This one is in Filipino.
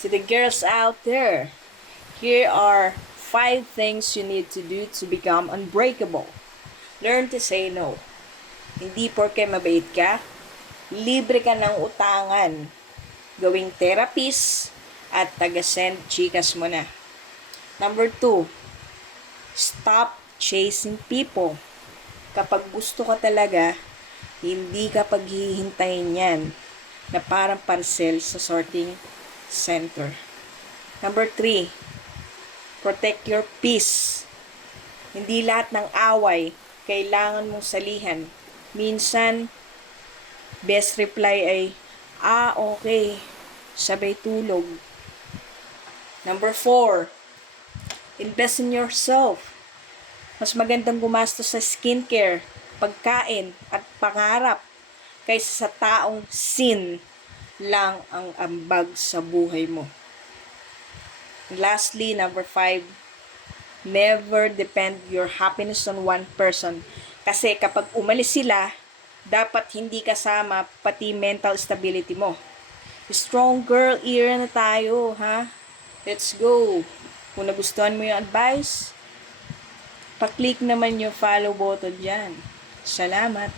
To the girls out there, here are 5 things you need to do to become unbreakable. Learn to say no. Hindi porke mabait ka, libre ka ng utangan. Gawing therapist at taga-send chikas mo na. Number 2, stop chasing people. Kapag gusto ka talaga, hindi ka paghihintayin yan na parang parcel sa sorting center. Number 3, protect your peace. Hindi lahat ng away kailangan mong salihan. Minsan, best reply ay, okay, sabay tulog. Number 4, invest in yourself. Mas magandang gumastos sa skincare, pagkain, at pangarap kaysa sa taong sin lang ang ambag sa buhay mo. Lastly, number 5, never depend your happiness on one person. Kasi kapag umalis sila, dapat hindi kasama pati mental stability mo. Strong girl era na tayo, ha? Let's go! Kung nagustuhan mo yung advice, pa-click naman yung follow button dyan. Salamat!